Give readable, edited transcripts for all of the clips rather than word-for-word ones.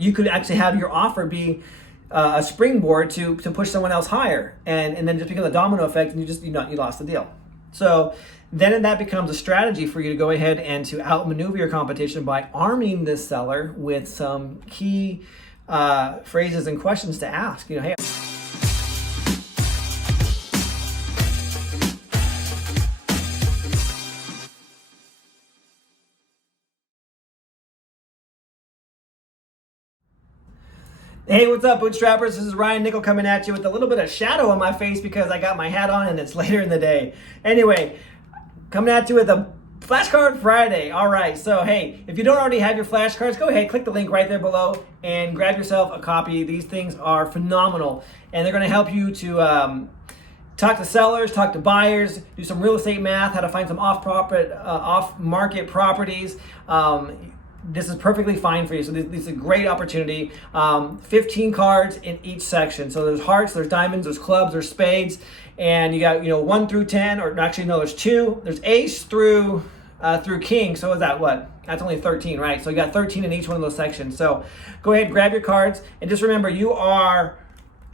you could actually have your offer be a springboard to push someone else higher, and then just because of the domino effect, and you lost the deal. So then that becomes a strategy for you to go ahead and to outmaneuver your competition by arming this seller with some key phrases and questions to ask. Hey. Hey, what's up, bootstrappers? This is Ryan Nickel coming at you with a little bit of shadow on my face because I got my hat on and it's later in the day. Anyway, coming at you with a Flashcard Friday. All right, so hey, if you don't already have your flashcards, go ahead, click the link right there below and grab yourself a copy. These things are phenomenal and they're gonna help you to talk to sellers, talk to buyers, do some real estate math, how to find some off-market properties. This is perfectly fine for you. So this is a great opportunity. 15 cards in each section. So there's hearts, there's diamonds, there's clubs, there's spades, and you got 1 through 10, or actually no, there's 2. There's ace through king. So is that what? That's only 13, right? So you got 13 in each one of those sections. So go ahead, grab your cards, and just remember you are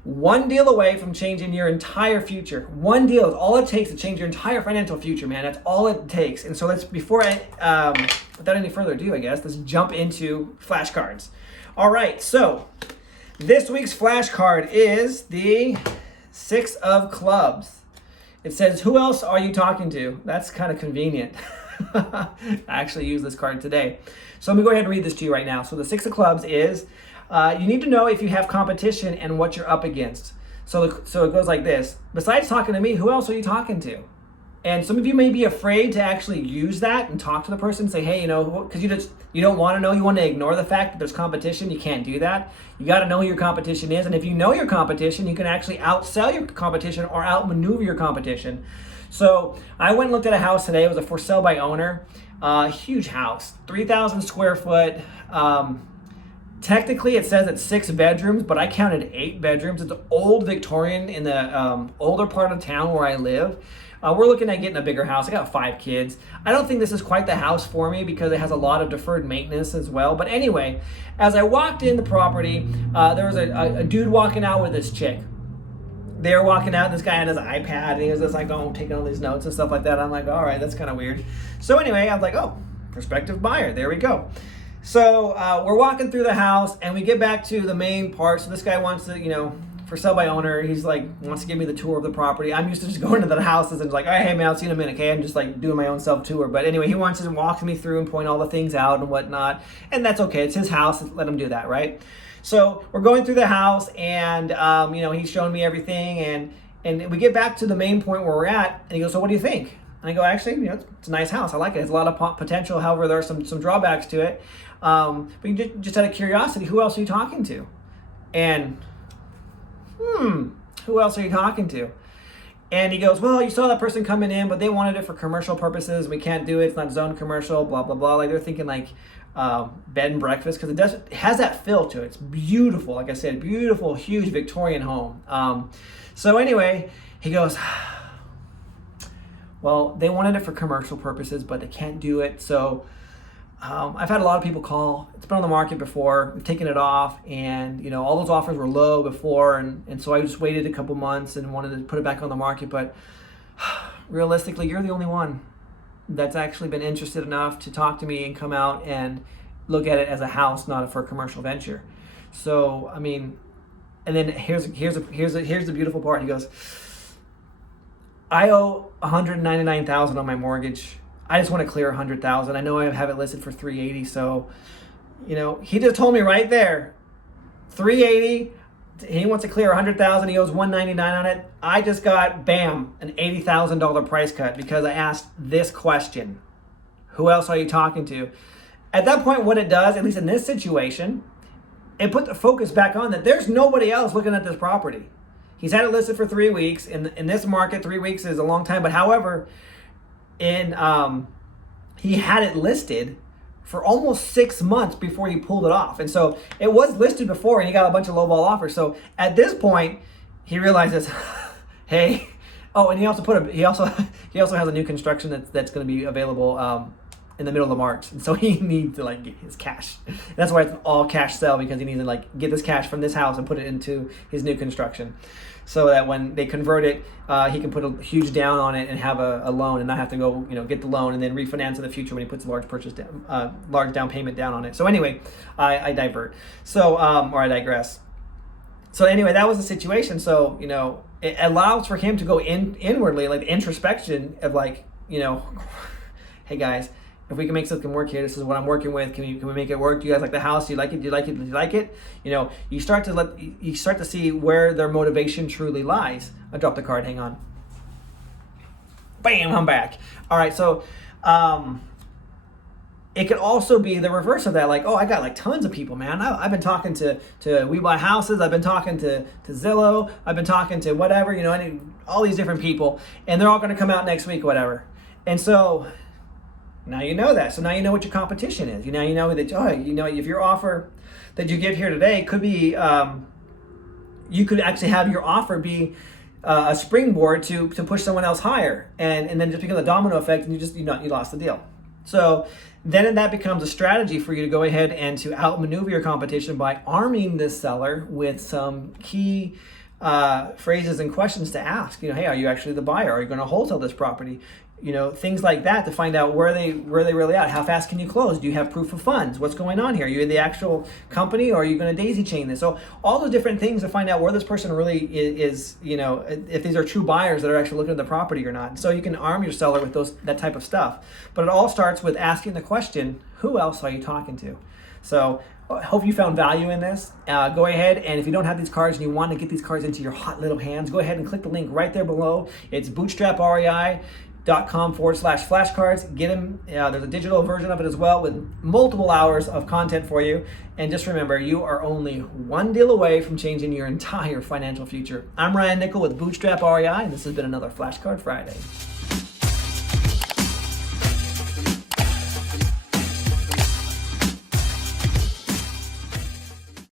one deal away from changing your entire future. One deal is all it takes to change your entire financial future, man. That's all it takes. And so without any further ado, I guess, let's jump into flashcards. All right, so this week's flashcard is the 6 of clubs. It says, who else are you talking to? That's kind of convenient. I actually used this card today. So let me go ahead and read this to you right now. So the 6 of clubs is, you need to know if you have competition and what you're up against. So it goes like this. Besides talking to me, who else are you talking to? And some of you may be afraid to actually use that and talk to the person and say, hey, because you don't want to know, you want to ignore the fact that there's competition. You can't do that. You got to know who your competition is. And if you know your competition, you can actually outsell your competition or outmaneuver your competition. So I went and looked at a house today. It was a for sale by owner, huge house, 3,000 square foot. Technically, it says it's 6 bedrooms, but I counted 8 bedrooms. It's old Victorian in the older part of town where I live. We're looking at getting a bigger house. I got 5 kids. I don't think this is quite the house for me because it has a lot of deferred maintenance as well. But anyway, as I walked in the property, there was a dude walking out with this chick. They were walking out, this guy had his iPad, and he was just like, taking all these notes and stuff like that. I'm like, all right, that's kind of weird. So anyway, I was like, prospective buyer, there we go. So we're walking through the house, and we get back to the main part. So this guy wants to, for sale by owner, he's like, wants to give me the tour of the property. I'm used to just going to the houses and like, all right, hey man, I'll see you in a minute, okay? I'm just like doing my own self tour. But anyway, he wants to walk me through and point all the things out and whatnot. And that's okay, it's his house, let him do that, right? So we're going through the house and, he's showing me everything. And we get back to the main point where we're at. And he goes, so what do you think? And I go, actually, it's a nice house. I like it. It's a lot of potential. However, there are some drawbacks to it. But just out of curiosity, who else are you talking to? And who else are you talking to? And he goes, well, you saw that person coming in, but they wanted it for commercial purposes. We can't do it. It's not zoned commercial, blah, blah, blah. Like they're thinking like bed and breakfast because it has that feel to it. It's beautiful. Like I said, beautiful, huge Victorian home. So anyway, he goes, well, they wanted it for commercial purposes, but they can't do it. So I've had a lot of people call. It's been on the market before. We've taken it off, and all those offers were low before, and so I just waited a couple months and wanted to put it back on the market. But realistically, you're the only one that's actually been interested enough to talk to me and come out and look at it as a house, not for a commercial venture. So I mean, and then here's the beautiful part. He goes, I owe $199,000 on my mortgage. I just want to clear $100,000. I know I have it listed for $380,000. So, he just told me right there, $380,000. He wants to clear $100,000. He owes $199,000 on it. I just got, bam, an $80,000 price cut because I asked this question: who else are you talking to? At that point, what it does, at least in this situation, it put the focus back on that there's nobody else looking at this property. He's had it listed for 3 weeks. In this market, 3 weeks is a long time. But however, he had it listed for almost 6 months before he pulled it off. And so it was listed before and he got a bunch of lowball offers. So at this point, he realizes, hey, and he also has a new construction that's going to be available in the middle of March, and so he needs to like get his cash. And that's why it's all cash sell, because he needs to like get this cash from this house and put it into his new construction, so that when they convert it, he can put a huge down on it and have a loan, and not have to go get the loan and then refinance in the future when he puts a large down payment down on it. So anyway, I divert. So or I digress. So anyway, that was the situation. So it allows for him to go inwardly, like the introspection of like, hey guys, if we can make something work here, this is what I'm working with. Can we make it work? Do you guys like the house? Do you like it? Do you like it? Do you like it? You start to see where their motivation truly lies. I dropped the card. Hang on. Bam! I'm back. All right. So, it could also be the reverse of that. Like, oh, I got like tons of people, man. I've been talking to We Buy Houses. I've been talking to Zillow. I've been talking to whatever, all these different people, and they're all going to come out next week, whatever. And so now you know that. So now you know what your competition is. Now you know that, if your offer that you give here today could be, you could actually have your offer be a springboard to push someone else higher, and then just become a domino effect, and you lost the deal. So then that becomes a strategy for you to go ahead and to outmaneuver your competition by arming this seller with some key phrases and questions to ask. Hey, are you actually the buyer? Are you going to wholesale this property? Things like that, to find out where they really at. How fast can you close? Do you have proof of funds? What's going on here? Are you the actual company, or are you going to daisy chain this? So all those different things to find out where this person really is, if these are true buyers that are actually looking at the property or not. So you can arm your seller with that type of stuff. But it all starts with asking the question, who else are you talking to? So I hope you found value in this. Go ahead, and if you don't have these cards and you want to get these cards into your hot little hands, go ahead and click the link right there below. It's bootstraprei.com/flashcards. Get them. There's a digital version of it as well with multiple hours of content for you. And just remember, you are only one deal away from changing your entire financial future. I'm Ryan Nickel with Bootstrap REI, and this has been another Flashcard Friday.